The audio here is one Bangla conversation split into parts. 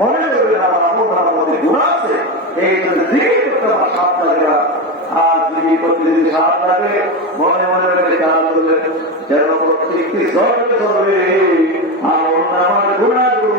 মনে করবে আমার আমার মধ্যে গুণ আছে এই জন্য করতে আমার সাপ লাগে আর জিজ্ঞেস করতে যদি সাপ লাগে মনে মনে করে কাজ করবে, যেন প্রত্যেকটি জলে ধরবে আর আমার গুণাগুলো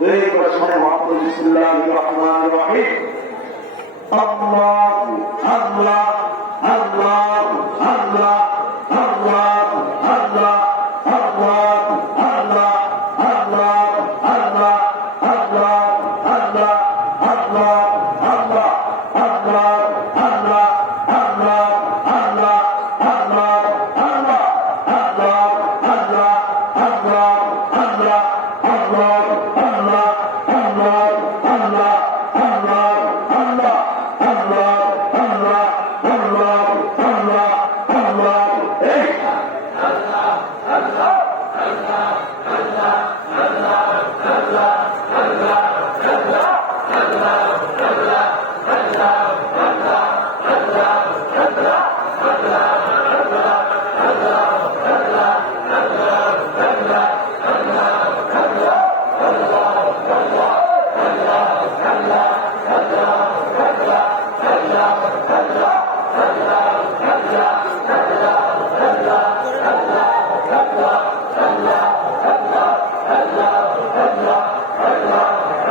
دائما شرع عبد بسم الله الرحمن الرحيم. الله الله الله. Allah Santidade.